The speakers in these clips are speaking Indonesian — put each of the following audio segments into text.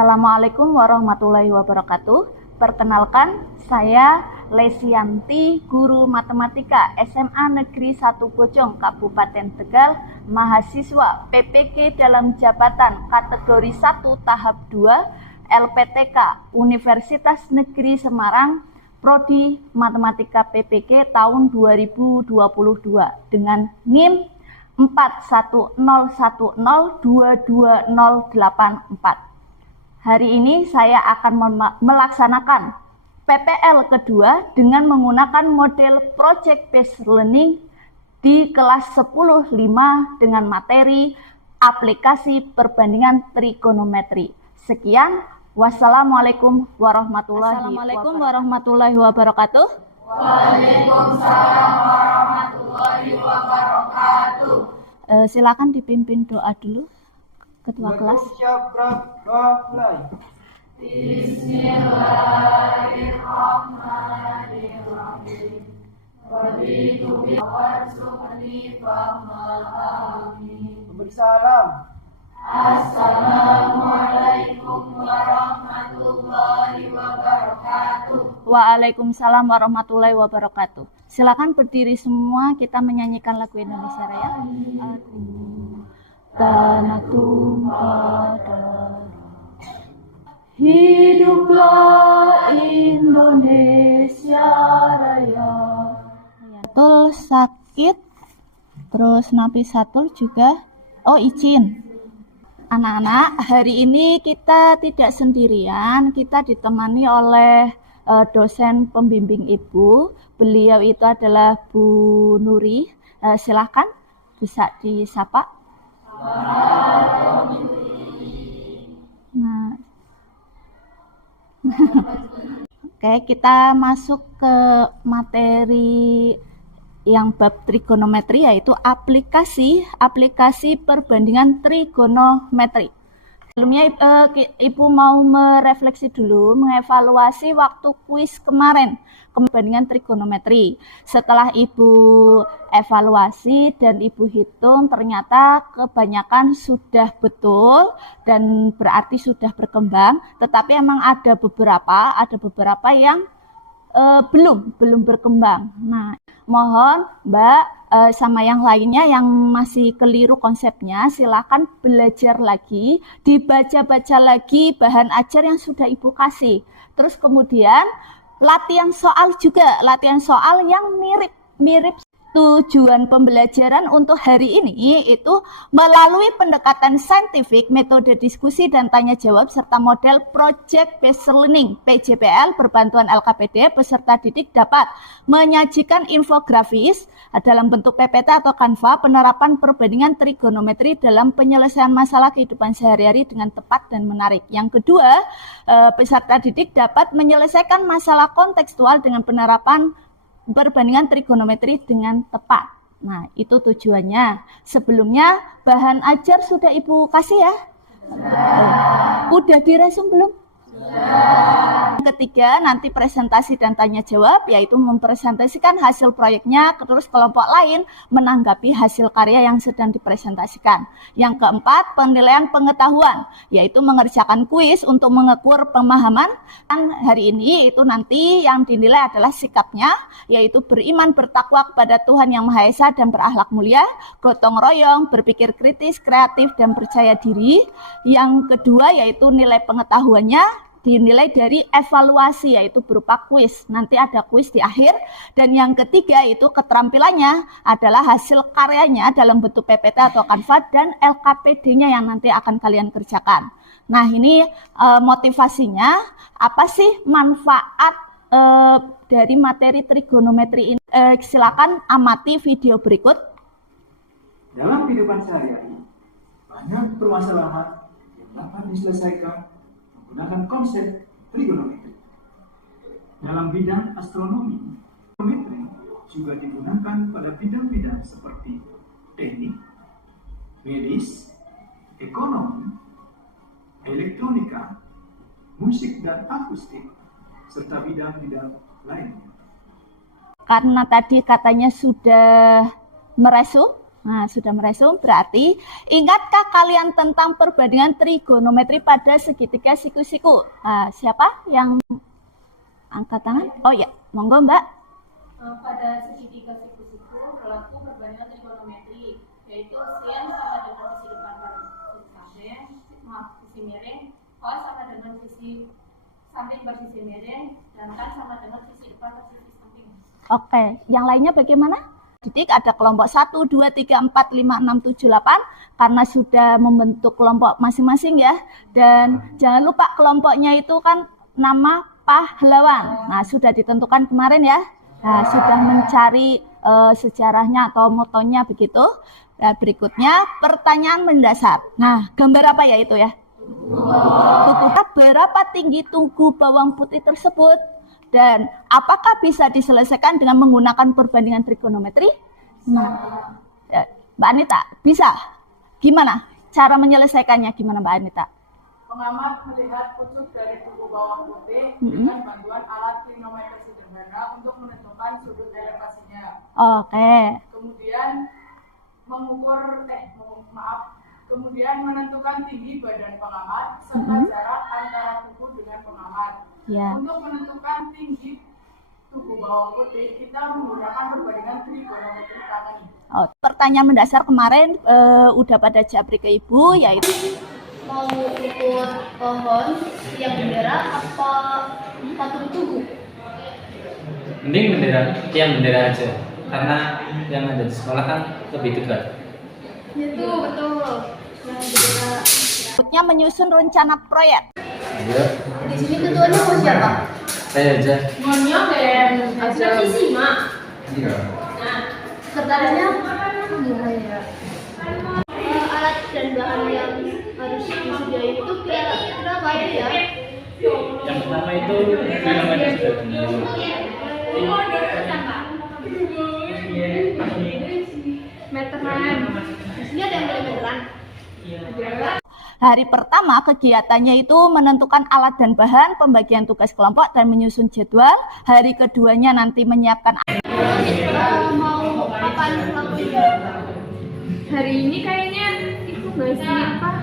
Assalamualaikum warahmatullahi wabarakatuh. Perkenalkan, saya Lesianti, guru matematika SMA Negeri 1 Bojong, Kabupaten Tegal, mahasiswa PPK dalam jabatan kategori 1 tahap 2 LPTK Universitas Negeri Semarang, Prodi Matematika PPK tahun 2022 dengan NIM 4101022084. Hari ini saya akan melaksanakan PPL kedua dengan menggunakan model Project Based Learning di kelas 10.5 dengan materi aplikasi perbandingan trigonometri. Sekian, wassalamualaikum warahmatullahi wabarakatuh. Waalaikumsalam warahmatullahi wabarakatuh. Silakan dipimpin doa dulu, Ketua kelas. Bismillahirrahmanirrahim. Raditu biwarzuqni fahmal amin. Salam. Assalamualaikum warahmatullahi wabarakatuh. Waalaikumsalam warahmatullahi wabarakatuh. Silakan berdiri semua, kita menyanyikan lagu Indonesia Raya. Tanah tumpah darah, hiduplah Indonesia Raya. Betul, sakit. Terus Nafisatul juga. Oh, izin. Anak-anak, hari ini kita tidak sendirian, kita ditemani oleh dosen pembimbing Ibu. Beliau itu adalah Bu Nuri. Silakan bisa disapa. Nah. Oke, kita masuk ke materi yang bab trigonometri, yaitu aplikasi perbandingan trigonometri. Sebelumnya Ibu mau merefleksi dulu, mengevaluasi waktu kuis kemarin perbandingan trigonometri. Setelah Ibu evaluasi dan Ibu hitung, ternyata kebanyakan sudah betul dan berarti sudah berkembang, tetapi emang ada beberapa yang belum berkembang. Nah, mohon Mbak sama yang lainnya yang masih keliru konsepnya, silakan belajar lagi, dibaca-baca lagi bahan ajar yang sudah Ibu kasih. Terus kemudian latihan soal yang mirip. Tujuan pembelajaran untuk hari ini itu melalui pendekatan saintifik, metode diskusi dan tanya jawab, serta model Project Based Learning PJBL berbantuan LKPD. Peserta didik dapat menyajikan infografis dalam bentuk PPT atau Canva penerapan perbandingan trigonometri dalam penyelesaian masalah kehidupan sehari-hari dengan tepat dan menarik. Yang kedua, peserta didik dapat menyelesaikan masalah kontekstual dengan penerapan perbandingan trigonometri dengan tepat. Nah, itu tujuannya. Sebelumnya bahan ajar sudah Ibu kasih ya? Udah diresum belum? Ketiga, nanti presentasi dan tanya jawab, yaitu mempresentasikan hasil proyeknya, terus kelompok lain menanggapi hasil karya yang sedang dipresentasikan. Yang keempat, penilaian pengetahuan, yaitu mengerjakan kuis untuk mengukur pemahaman. Dan hari ini itu nanti yang dinilai adalah sikapnya, yaitu beriman bertakwa kepada Tuhan Yang Maha Esa dan berakhlak mulia, gotong royong, berpikir kritis, kreatif, dan percaya diri. Yang kedua yaitu nilai pengetahuannya dinilai dari evaluasi, yaitu berupa kuis. Nanti ada kuis di akhir. Dan yang ketiga itu keterampilannya adalah hasil karyanya dalam bentuk PPT atau Canva dan LKPD-nya yang nanti akan kalian kerjakan. Nah, ini motivasinya, apa sih manfaat dari materi trigonometri ini? Silakan amati video berikut. Dalam kehidupan sehari-hari, banyak permasalahan yang dapat diselesaikan menggunakan konsep trigonometri. Dalam bidang astronomi, trigonometri juga digunakan pada bidang-bidang seperti teknik, medis, ekonomi, elektronika, musik dan akustik, serta bidang-bidang lainnya. Karena tadi katanya sudah meresu, Nah, sudah meresum, berarti ingatkah kalian tentang perbandingan trigonometri pada segitiga siku-siku? Siapa yang angkat tangan? Oh ya, monggo Mbak. Pada segitiga siku-siku berlaku perbandingan trigonometri, yaitu sin sama dengan sisi depan per sisi samping, sisi miring, cos sama dengan sisi samping per sisi miring, dan tan sama dengan sisi depan per sisi samping. Oke, yang lainnya bagaimana? Titik ada kelompok 1, 2, 3, 4, 5, 6, 7, 8 karena sudah membentuk kelompok masing-masing ya. Dan jangan lupa kelompoknya itu kan nama pahlawan. Nah, sudah ditentukan kemarin ya. Nah, sudah mencari sejarahnya atau motonya begitu. Dan berikutnya pertanyaan mendasar. Nah, gambar apa ya itu ya? Berapa tinggi tugu bawang putih tersebut? Dan apakah bisa diselesaikan dengan menggunakan perbandingan trigonometri? Nah, Mbak Anita, bisa? Gimana cara menyelesaikannya? Gimana Mbak Anita? Pengamat melihat pucuk dari tubuh bawang putih dengan bantuan alat trigonometri sederhana untuk menentukan sudut elevasinya. Oke. Kemudian kemudian menentukan tinggi badan pengamat serta jarak antara tubuh dengan pengamat. Ya. Untuk menentukan tinggi tubuh bawang putih, kita menggunakan perbandingan trigonometri tangan. Pertanyaan mendasar kemarin udah pada japri ke Ibu, yaitu Mau ukur pohon yang bendera apa patung tugu? Mending tiang bendera aja, karena yang ada di sekolah kan lebih dekat. Itu betul. Yang bendera. berikutnya menyusun rencana proyek. Iya. Di sini ketuanya mau siapa? Saya aja. Semuanya dan Ada sisi mak. Iya. Nah, sekretarisnya ya. Alat dan bahan yang harus disediain itu kira-kira apa aja ya? Yang pertama itu trigonometri sederhana. Meteran. Di sini ada yang boleh meteran. Hari pertama kegiatannya itu menentukan alat dan bahan, pembagian tugas kelompok, dan menyusun jadwal. Hari keduanya nanti menyiapkan Mau kapan lakuinnya? Hari ini kayaknya itu nggak sih apa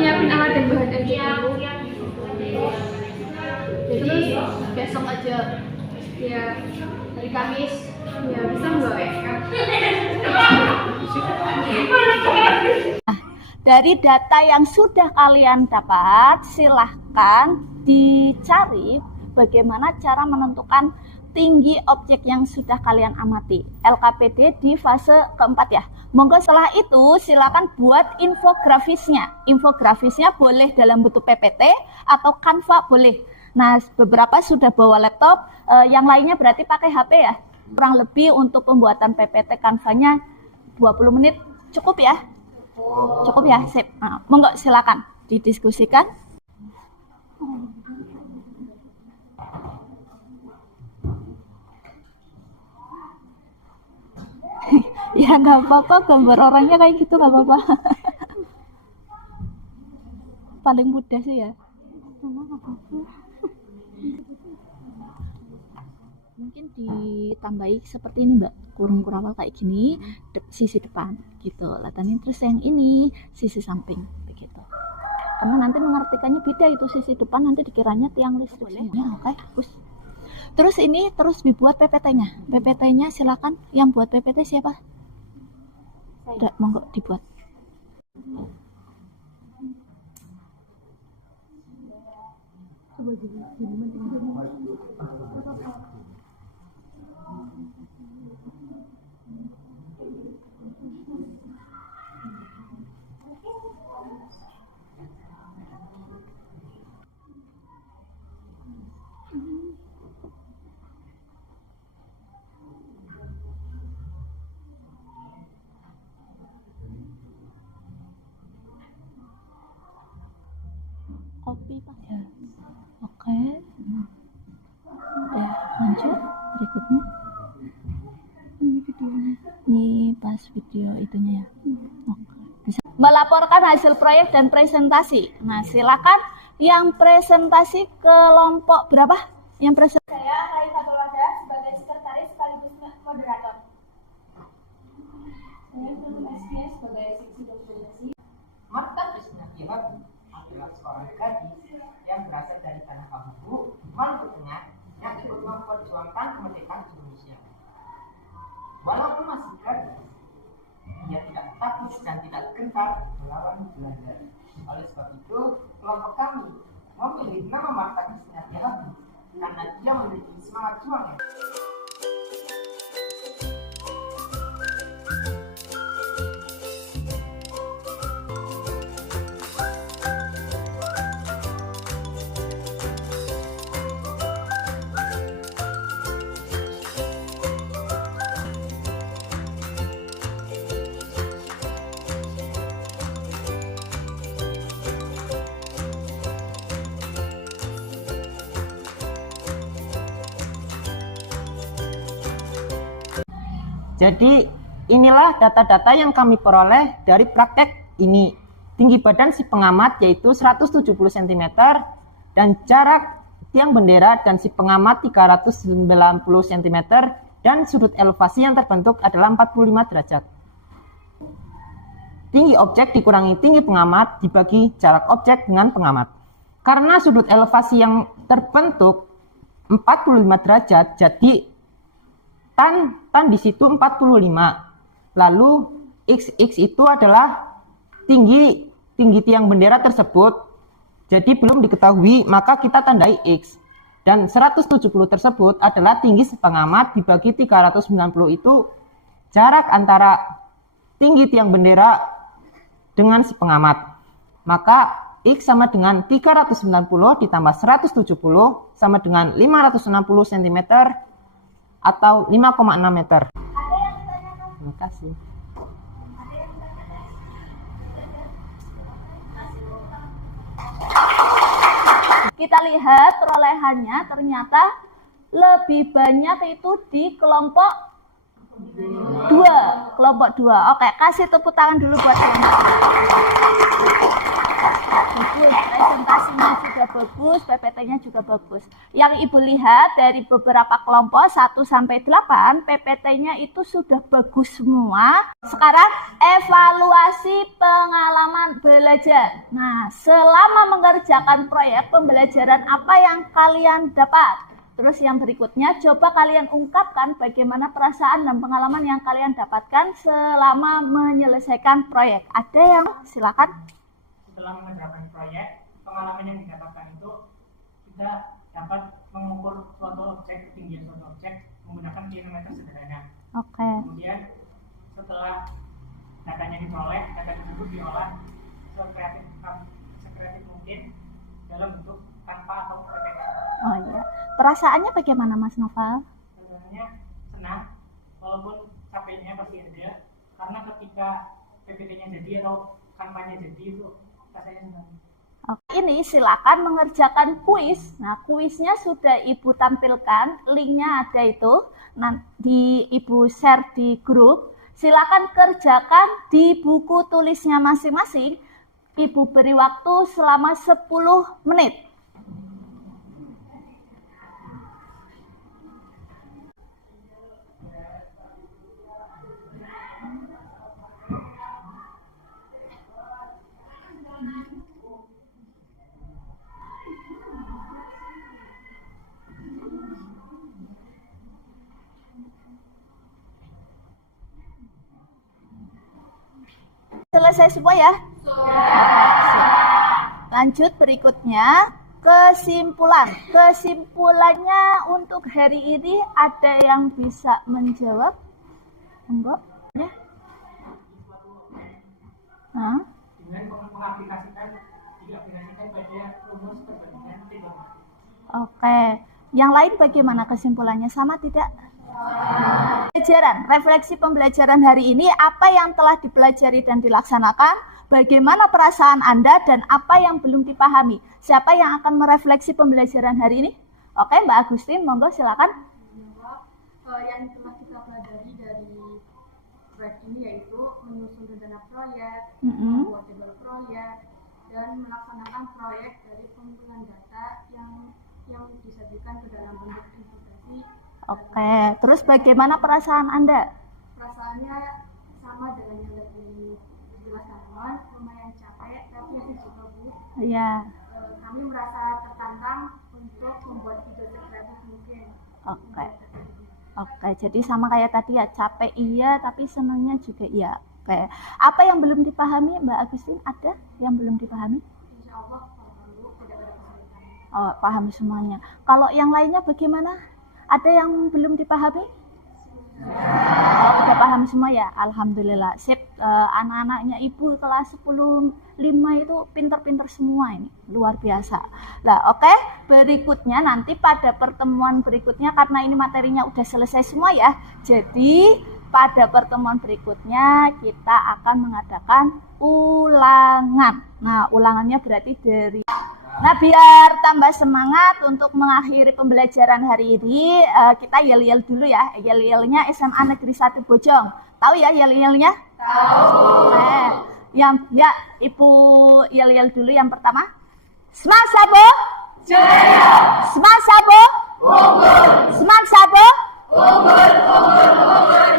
nyiapin alat dan bahan aja dulu. Terus besok aja ya hari Kamis ya bisa nggak ya? dari data yang sudah kalian dapat, silahkan dicari bagaimana cara menentukan tinggi objek yang sudah kalian amati. LKPD di fase keempat ya. Monggo setelah itu silakan buat infografisnya. Infografisnya boleh dalam bentuk PPT atau Canva boleh. Nah, beberapa sudah bawa laptop, yang lainnya berarti pakai HP ya. Kurang lebih untuk pembuatan PPT Canva-nya 20 menit cukup ya? Cukup ya, sip. Nah, monggo silakan didiskusikan. Ya nggak apa-apa, gambar orangnya kayak gitu nggak apa-apa. Paling mudah sih ya. Mungkin ditambahi seperti ini Mbak, kurung kurawal kayak gini, sisi depan gitu. Latanin terus yang ini sisi samping begitu. Karena nanti mengartikannya beda, itu sisi depan nanti dikiranya tiang listrik. Ya, oke, bagus. Terus ini terus dibuat PPT-nya. PPT-nya silakan yang buat PPT siapa? Udah, monggo dibuat. Copy pas ya. Oke. Udah lanjut berikutnya. Ini videonya. Nih pas video itunya ya. Oke. Bisa melaporkan hasil proyek dan presentasi. Nah, silakan yang presentasi kelompok berapa? Yang presentasi Saya Raisa Tulwada sebagai sekretaris sekaligus moderator. isi dokumentasi. Marta Krisnati Habi adalah seorang gadis yang berasal dari tanah Kabubu, Maluku Tengah, yang ikut memperjuangkan kemerdekaan Indonesia. Walaupun masih gadis, ia tidak takut dan tidak gentar melawan Belanda. Oleh sebab itu, kelompok kami memilih nama Marta Krisnati Habi karena dia memiliki semangat juang yang Jadi inilah data-data yang kami peroleh dari praktek ini. Tinggi badan si pengamat yaitu 170 cm dan jarak tiang bendera dan si pengamat 390 cm dan sudut elevasi yang terbentuk adalah 45 derajat. Tinggi objek dikurangi tinggi pengamat dibagi jarak objek dengan pengamat. Karena sudut elevasi yang terbentuk 45 derajat, jadi tan di situ 45. Lalu x itu adalah tinggi tiang bendera tersebut. Jadi belum diketahui, maka kita tandai x. Dan 170 tersebut adalah tinggi pengamat dibagi 390 itu jarak antara tinggi tiang bendera dengan si pengamat. Maka x sama dengan 390 ditambah 170 sama dengan 560 cm atau 5,6 meter. Terima kasih. Kita lihat perolehannya ternyata lebih banyak itu di kelompok 2. Kelompok 2. Oke, kasih tepuk tangan dulu buat kelompok 2. Bagus, presentasinya juga bagus, PPT-nya juga bagus. Yang Ibu lihat dari beberapa kelompok 1 sampai 8, PPT-nya itu sudah bagus semua. Sekarang evaluasi pengalaman belajar. Nah, selama mengerjakan proyek pembelajaran apa yang kalian dapat? Terus yang berikutnya, coba kalian ungkapkan bagaimana perasaan dan pengalaman yang kalian dapatkan selama menyelesaikan proyek. Ada yang silakan. Setelah mengerjakan proyek, pengalaman yang didapatkan itu kita dapat mengukur suatu objek, ketinggian suatu objek menggunakan kilometer sederhana. Oke. Kemudian setelah datanya diperoleh, data tersebut diolah sekreatif mungkin dalam bentuk tanpa atau PPT. Oh iya. Perasaannya bagaimana Mas Noval? Sebenarnya senang, walaupun capeknya pasti ada, karena ketika PPT-nya jadi atau kampanye jadi itu rasanya senang. Oke, ini silakan mengerjakan kuis. Nah, kuisnya sudah Ibu tampilkan, linknya ada itu. Nanti Ibu share di grup. Silakan kerjakan di buku tulisnya masing-masing. Ibu beri waktu selama 10 menit. Selesai semua ya? Lanjut berikutnya, kesimpulan. Kesimpulannya untuk hari ini ada yang bisa menjawab? Enggak? Ya? Hah? Dengan mengaplikasikan pada rumus perbandingan trigonometri. Oke. Yang lain bagaimana kesimpulannya? Sama tidak? Pembelajaran, refleksi pembelajaran hari ini, apa yang telah dipelajari dan dilaksanakan, bagaimana perasaan Anda, dan apa yang belum dipahami. Siapa yang akan merefleksi pembelajaran hari ini? Oke, Mbak Agustin, monggo silakan. Yang telah kita pelajari dari proyek ini yaitu menyusun rencana proyek, membuat jadwal proyek, dan melaksanakan proyek dari pengumpulan data yang disajikan ke dalam bentuk infografis. Oke, terus bagaimana perasaan Anda? Perasaannya sama dengan yang tadi dijelaskan teman-teman lumayan capek tapi asik juga Bu. Ya, Kami merasa tertantang untuk membuat video sekreatif mungkin. oke. Oke, jadi sama kayak tadi ya, capek iya tapi senangnya juga iya. Oke. Apa yang belum dipahami Mbak Agustin? Ada yang belum dipahami? Insya Allah Bu tidak ada kesulitan. Oh, paham semuanya. Kalau yang lainnya bagaimana? Ada yang belum dipahami? Oh, udah paham semua ya? Alhamdulillah. Sip, anak-anaknya Ibu kelas 10 5 itu pinter-pinter semua ini. Luar biasa. Nah, oke. Berikutnya nanti pada pertemuan berikutnya, karena ini materinya udah selesai semua ya. Jadi, pada pertemuan berikutnya kita akan mengadakan ulangan. Nah, ulangannya berarti dari... Nah, biar tambah semangat untuk mengakhiri pembelajaran hari ini, kita yel-yel dulu ya. Yel-yelnya SMA Negeri 1 Bojong. Tahu ya yel-yelnya? Tahu. Ya, Ibu yel-yel dulu yang pertama. Semangat Sabo. Jaya. Semangat Sabo. Unggul. Semangat Sabo. Unggul.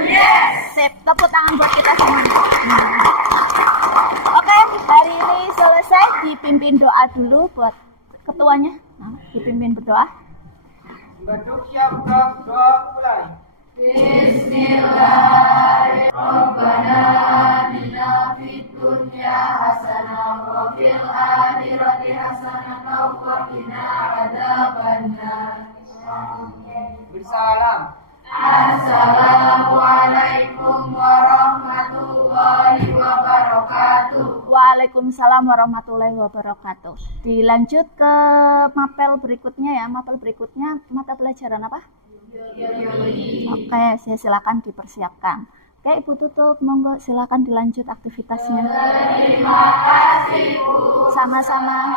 Yes. Sip, tepuk tangan buat kita semuanya. Oke, hari ini selesai, dipimpin doa dulu buat ketuanya. Nah, dipimpin berdoa. Beduk siap doa mulai. Rabbana atina fid dunya hasanah wa fil akhirati hasanah wa qina adzabannar. Bersalam. Assalamualaikum warahmatullahi wabarakatuh. Waalaikumsalam warahmatullahi wabarakatuh. Dilanjut ke mapel berikutnya ya. Mapel berikutnya mata pelajaran apa? Oke, saya silakan dipersiapkan. Oke, Ibu tutup, monggo silakan dilanjut aktivitasnya. Terima kasih Bu. Sama-sama.